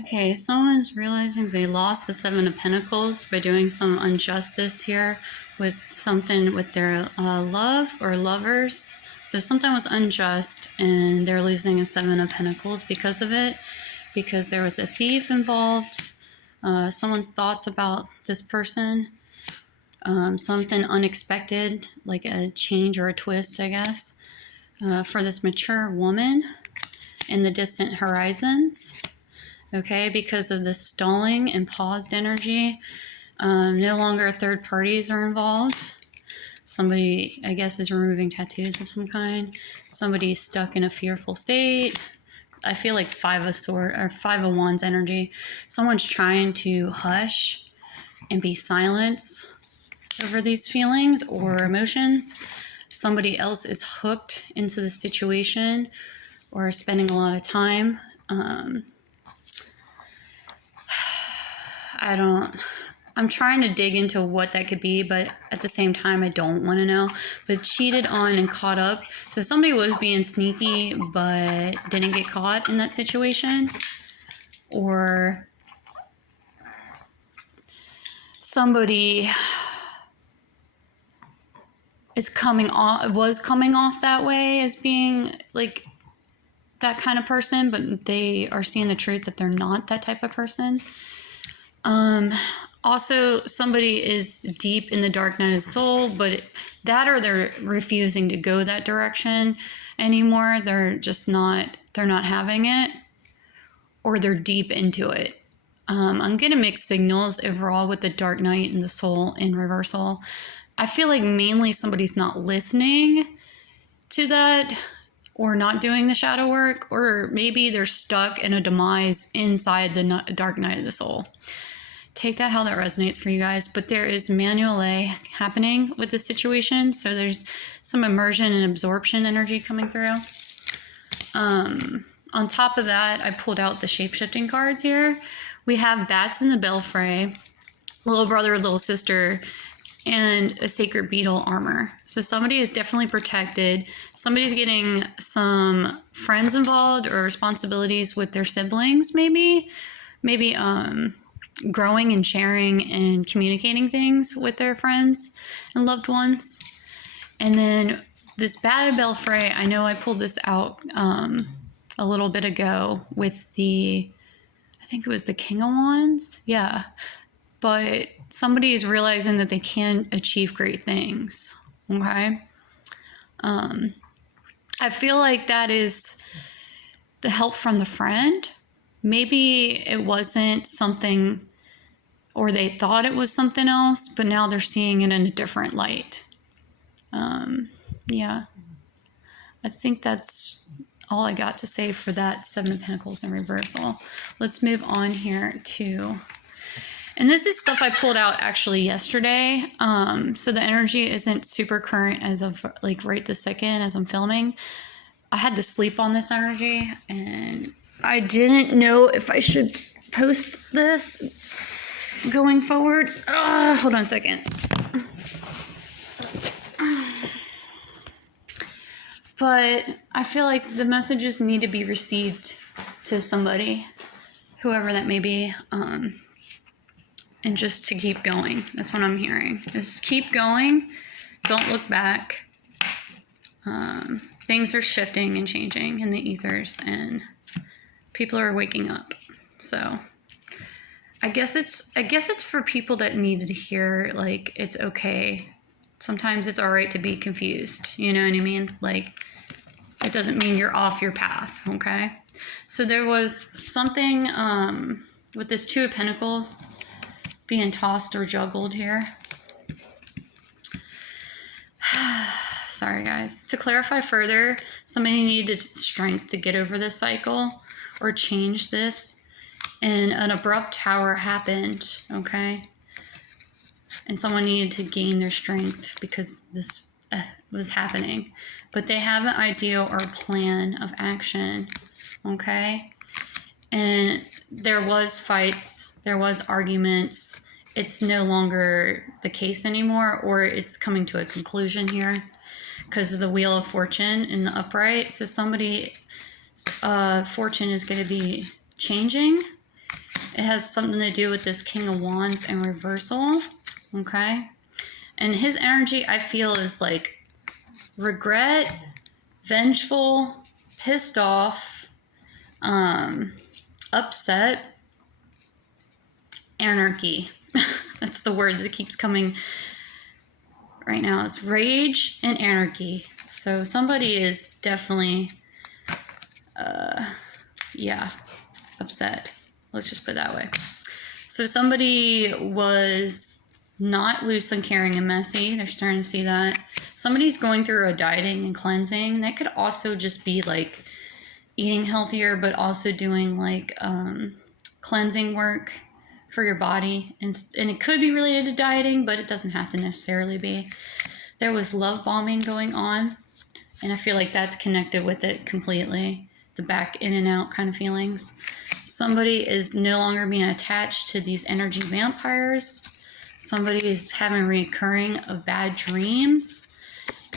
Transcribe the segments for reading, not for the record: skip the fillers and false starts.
Okay, someone's realizing they lost the Seven of Pentacles by doing some injustice here with something with their love or lovers. So something was unjust and they're losing a Seven of Pentacles because of it, because there was a thief involved, someone's thoughts about this person, something unexpected, like a change or a twist, I guess, for this mature woman in the distant horizons. Okay, because of the stalling and paused energy, no longer third parties are involved. Somebody, I guess, is removing tattoos of some kind. Somebody's stuck in a fearful state. I feel like Five of Wands energy. Someone's trying to hush and be silence over these feelings or emotions. Somebody else is hooked into the situation or spending a lot of time. I'm trying to dig into what that could be, but at the same time, I don't want to know. But cheated on and caught up. So somebody was being sneaky, but didn't get caught in that situation. Or somebody was coming off that way as being like that kind of person, but they are seeing the truth that they're not that type of person. Also, somebody is deep in the dark night of soul, but or they're refusing to go that direction anymore. They're not having it, or they're deep into it. I'm getting mixed signals overall with the dark night and the soul in reversal. I feel like mainly somebody's not listening to that or not doing the shadow work, or maybe they're stuck in a demise inside the dark night of the soul. Take that how that resonates for you guys, but there is manual A happening with this situation, so there's some immersion and absorption energy coming through. On top of that, I pulled out the shape-shifting cards here. We have bats in the belfry, little brother, little sister, and a sacred beetle armor. So somebody is definitely protected. Somebody's getting some friends involved or responsibilities with their siblings, maybe growing and sharing and communicating things with their friends and loved ones. And then this Bat Belfry, I know I pulled this out a little bit ago with I think it was the King of Wands. Yeah. But somebody is realizing that they can achieve great things. Okay. I feel like that is the help from the friend. Maybe it wasn't something, or they thought it was something else, but now they're seeing it in a different light. Yeah. I think that's all I got to say for that Seven of Pentacles in reversal. Let's move on here to... And this is stuff I pulled out actually yesterday. So the energy isn't super current as of like right this second as I'm filming. I had to sleep on this energy and I didn't know if I should post this going forward. Hold on a second. But I feel like the messages need to be received to somebody, whoever that may be. And just to keep going. That's what I'm hearing. Just keep going. Don't look back. Things are shifting and changing in the ethers, and people are waking up. So I guess it's for people that needed to hear, like, it's okay. Sometimes it's all right to be confused. You know what I mean? Like, it doesn't mean you're off your path. Okay. So there was something with this Two of Pentacles being tossed or juggled here. Sorry, guys. To clarify further, somebody needed strength to get over this cycle or change this, and an abrupt tower happened, okay? And someone needed to gain their strength because this was happening. But they have an idea or a plan of action, okay? And there was fights, there was arguments. It's no longer the case anymore, or it's coming to a conclusion here because of the Wheel of Fortune in the upright. So somebody's fortune is going to be changing It has something to do with this King of Wands in reversal, okay? And his energy, I feel, is like regret, vengeful, pissed off, upset, anarchy. That's the word that keeps coming right now. It's rage and anarchy. So somebody is definitely, yeah, upset. Let's just put it that way. So somebody was not loose and caring and messy. They're starting to see that. Somebody's going through a dieting and cleansing. That could also just be like eating healthier, but also doing like cleansing work for your body. And it could be related to dieting, but it doesn't have to necessarily be. There was love bombing going on, and I feel like that's connected with it completely. The back in and out kind of feelings. Somebody is no longer being attached to these energy vampires. Somebody is having recurring of bad dreams.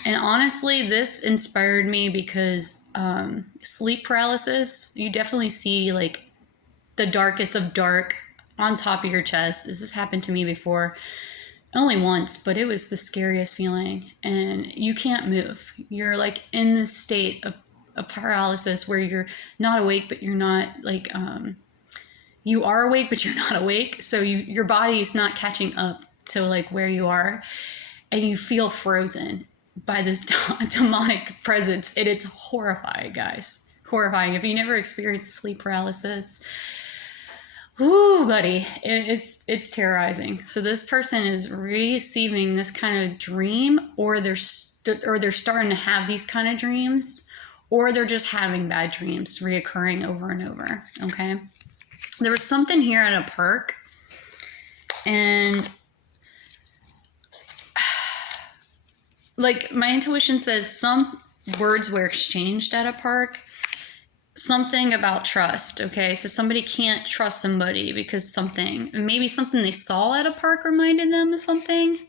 And honestly, this inspired me because sleep paralysis, you definitely see like the darkest of dark on top of your chest. This has happened to me before. Only once, but it was the scariest feeling. And you can't move. You're like in this state of paralysis where you're not awake, but you're not like, you are awake, but you're not awake. So your body's not catching up to like where you are. And you feel frozen by this demonic presence. It's horrifying, guys. Horrifying. If you never experienced sleep paralysis, whoo, buddy, it's terrorizing. So this person is receiving this kind of dream, or they're starting to have these kind of dreams, or they're just having bad dreams reoccurring over and over. Okay, there was something here at a park, and like my intuition says some words were exchanged at a park. Something about trust, okay? So somebody can't trust somebody because maybe something they saw at a park reminded them of something,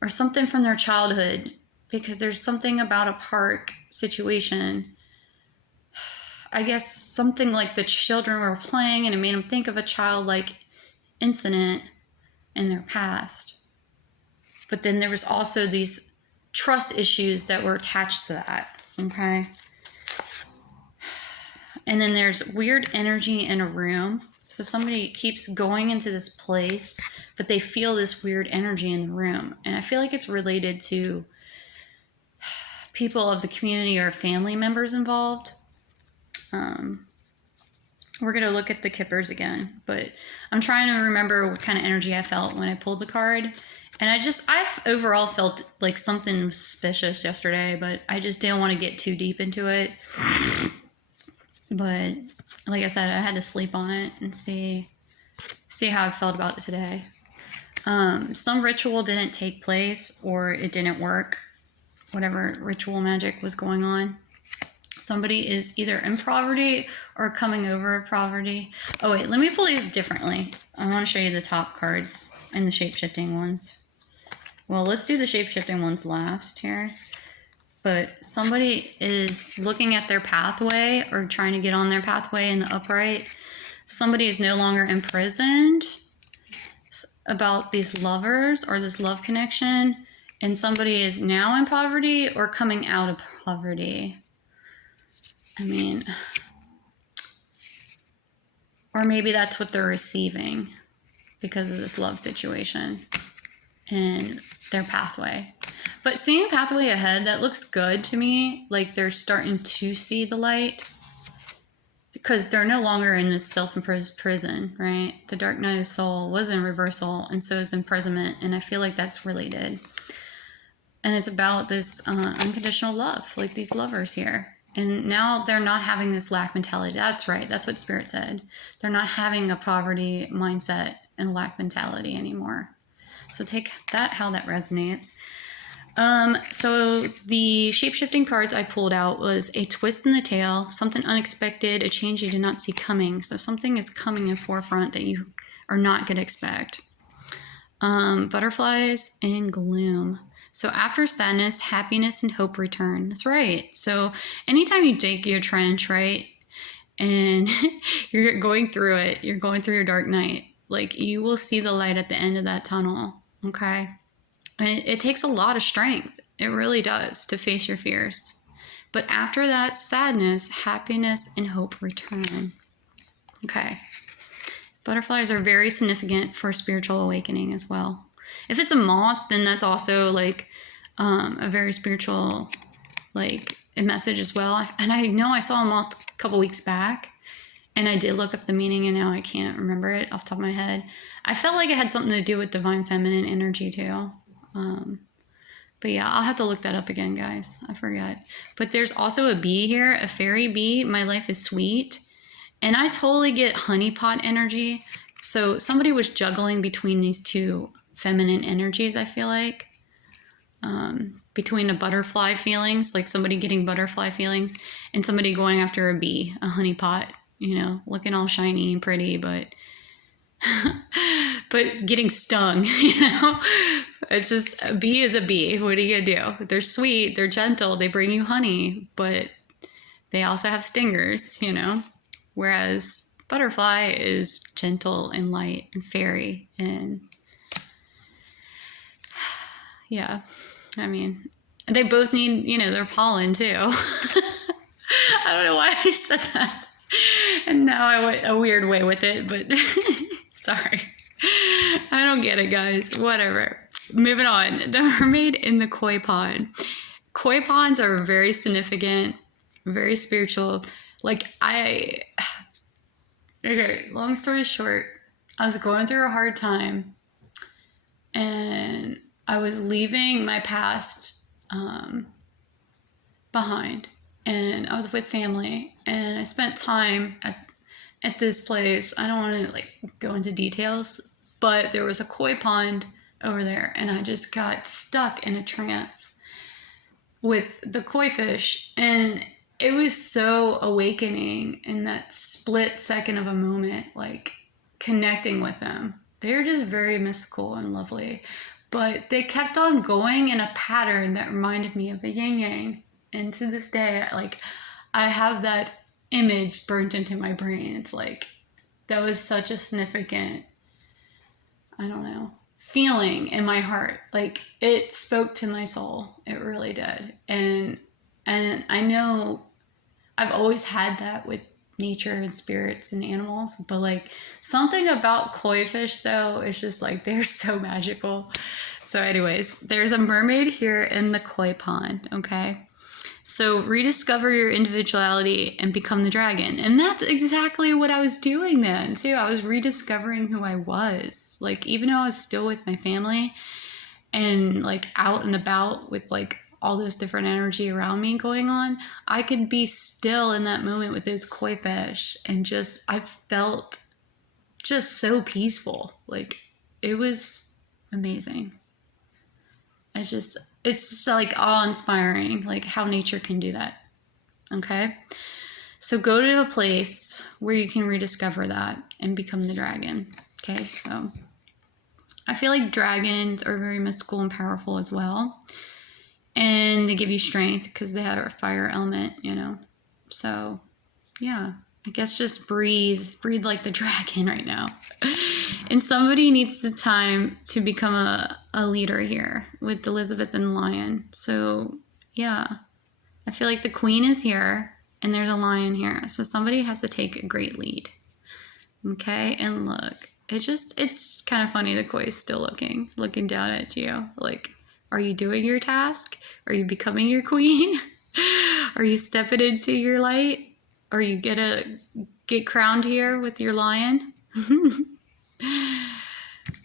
or something from their childhood, because there's something about a park situation. I guess something like the children were playing and it made them think of a childlike incident in their past. But then there was also these trust issues that were attached to that, okay? And then there's weird energy in a room. So somebody keeps going into this place, but they feel this weird energy in the room. And I feel like it's related to people of the community or family members involved. We're going to look at the Kippers again, but I'm trying to remember what kind of energy I felt when I pulled the card. And I overall felt like something was suspicious yesterday, but I just didn't want to get too deep into it. But like I said, I had to sleep on it and see how I felt about it today. Some ritual didn't take place, or it didn't work. Whatever ritual magic was going on. Somebody is either in poverty or coming over poverty. Oh wait, let me pull these differently. I want to show you the top cards and the shape-shifting ones. Well, let's do the shape-shifting ones last here. But somebody is looking at their pathway or trying to get on their pathway in the upright. Somebody is no longer imprisoned about these lovers or this love connection. And somebody is now in poverty or coming out of poverty. I mean, or maybe that's what they're receiving because of this love situation and their pathway. But seeing a pathway ahead, that looks good to me. Like they're starting to see the light because they're no longer in this self-imposed prison, right? The Dark Night of Soul was in reversal, and so is imprisonment. And I feel like that's related. And it's about this unconditional love, like these lovers here. And now they're not having this lack mentality. That's right. That's what Spirit said. They're not having a poverty mindset and lack mentality anymore. So take that, how that resonates. So the shape-shifting cards I pulled out was a twist in the tail, something unexpected, a change you did not see coming. So something is coming in forefront that you are not going to expect. Butterflies and gloom. So after sadness, happiness and hope return. That's right. So anytime you dig your trench, right, and you're going through it. You're going through your dark night. Like, you will see the light at the end of that tunnel, okay? And it takes a lot of strength. It really does, to face your fears. But after that, sadness, happiness, and hope return. Okay. Butterflies are very significant for spiritual awakening as well. If it's a moth, then that's also like a very spiritual, like, a message as well. And I know I saw a moth a couple weeks back, and I did look up the meaning, and now I can't remember it off the top of my head. I felt like it had something to do with divine feminine energy too. But yeah, I'll have to look that up again, guys. I forgot. But there's also a bee here, a fairy bee. My life is sweet. And I totally get honeypot energy. So somebody was juggling between these two feminine energies, I feel like. Between the butterfly feelings, like somebody getting butterfly feelings, and somebody going after a bee, a honeypot, you know, looking all shiny and pretty, but but getting stung, you know? It's just, a bee is a bee. What are you gonna do? They're sweet, they're gentle, they bring you honey, but they also have stingers, you know? Whereas butterfly is gentle and light and fairy, and yeah, I mean, they both need, you know, their pollen too. I don't know why I said that. And now I went a weird way with it, but sorry. I don't get it, guys. Whatever. Moving on. The mermaid in the koi pond. Koi ponds are very significant, very spiritual. Like, okay, long story short, I was going through a hard time, and I was leaving my past behind, and I was with family, and I spent time at this place. I don't want to like go into details, but there was a koi pond over there, and I just got stuck in a trance with the koi fish, and it was so awakening in that split second of a moment, like connecting with them. They're just very mystical and lovely, but they kept on going in a pattern that reminded me of the yin yang. And to this day, like, I have that image burnt into my brain. It's like, that was such a significant, I don't know, feeling in my heart. Like, it spoke to my soul. It really did. And I know I've always had that with nature and spirits and animals, but like, something about koi fish though is just like, they're so magical. So anyways, there's a mermaid here in the koi pond, okay? So rediscover your individuality and become the dragon. And that's exactly what I was doing then too. I was rediscovering who I was. Like, even though I was still with my family and like out and about with like all this different energy around me going on, I could be still in that moment with those koi fish, and just, I felt just so peaceful. Like, it was amazing. It's just like awe-inspiring, like how nature can do that. Okay? So go to a place where you can rediscover that and become the dragon. Okay? So I feel like dragons are very mystical and powerful as well. And they give you strength because they have a fire element, you know? So, yeah. I guess just breathe like the dragon right now. And somebody needs the time to become a leader here with Elizabeth and the lion. So, yeah. I feel like the queen is here and there's a lion here. So somebody has to take a great lead. Okay? And look, it's kind of funny. The koi is still looking down at you. Like, are you doing your task? Are you becoming your queen? Are you stepping into your light? Are you gonna get crowned here with your lion?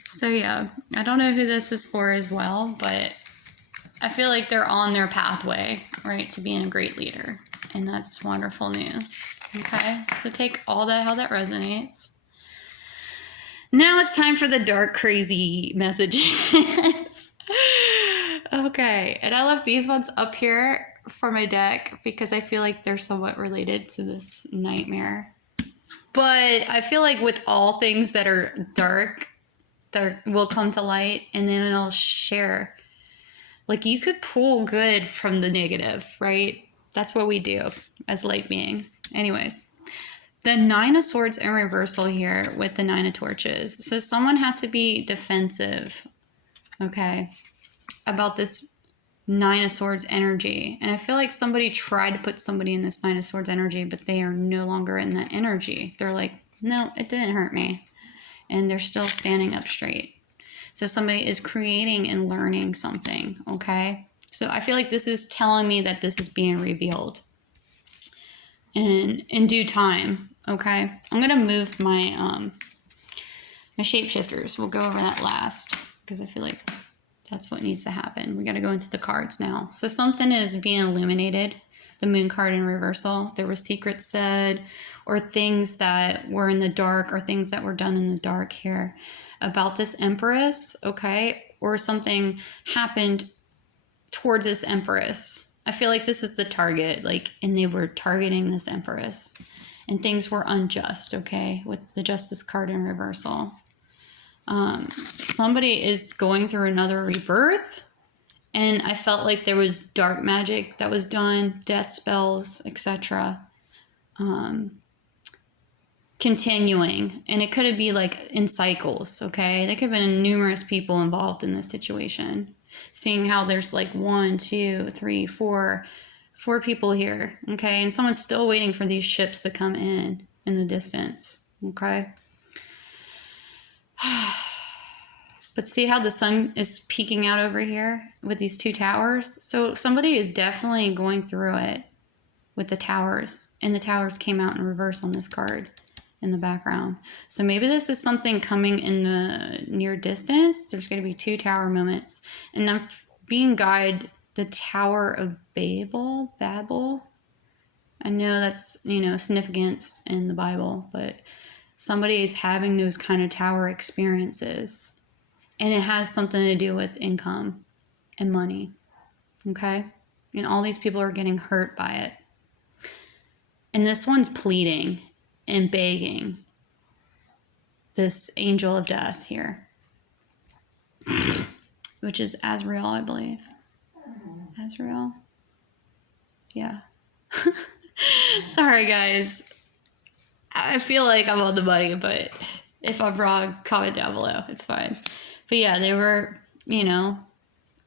So yeah, I don't know who this is for as well, but I feel like they're on their pathway, right, to being a great leader. And that's wonderful news. Okay, so take all that, how that resonates. Now it's time for the dark, crazy messages. Okay, and I left these ones up here for my deck because I feel like they're somewhat related to this nightmare. But I feel like with all things that are dark will come to light, and then it'll share. Like, you could pull good from the negative, right? That's what we do as light beings. Anyways, The Nine of Swords in reversal here with the Nine of Torches. So someone has to be defensive, okay, about this Nine of Swords energy. And I feel like somebody tried to put somebody in this Nine of Swords energy, but they are no longer in that energy. They're like, no, it didn't hurt me. And they're still standing up straight. So somebody is creating and learning something, okay? So I feel like this is telling me that this is being revealed in due time, okay? I'm going to move my my shapeshifters. We'll go over that last because I feel like that's what needs to happen. We got to go into the cards now. So something is being illuminated. The Moon card in reversal. There were secrets said or things that were in the dark or things that were done in the dark here about this Empress, okay? Or something happened towards this Empress. I feel like this is the target, like, and they were targeting this Empress. And things were unjust, okay, with the Justice card in reversal. Somebody is going through another rebirth. And I felt like there was dark magic that was done, death spells, etc. Continuing. And it could be like in cycles, okay? There could have been numerous people involved in this situation. Seeing how there's like 1, 2, 3, 4 people here, okay? And someone's still waiting for these ships to come in the distance, okay? But see how the sun is peeking out over here with these 2 towers? So somebody is definitely going through it with the towers. And the towers came out in reverse on this card in the background. So maybe this is something coming in the near distance. There's going to be 2 tower moments. And I'm being guided the Tower of Babel. I know that's, you know, significance in the Bible, but somebody is having those kind of tower experiences. And it has something to do with income and money, okay? And all these people are getting hurt by it. And this one's pleading and begging this angel of death here, which is Azrael, I believe. Azrael? Yeah. Sorry, guys. I feel like I'm on the money, but if I'm wrong, comment down below. It's fine. But yeah, they were, you know,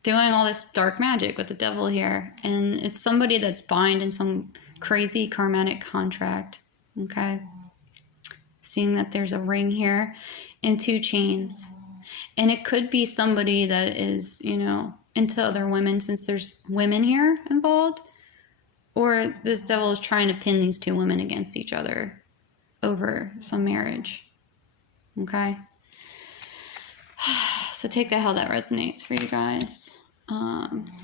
doing all this dark magic with the devil here. And it's somebody that's bind in some crazy karmatic contract. Okay. Seeing that there's a ring here and 2 chains. And it could be somebody that is, you know, into other women since there's women here involved. Or this devil is trying to pin these 2 women against each other over some marriage. Okay. So take that how that resonates for you guys.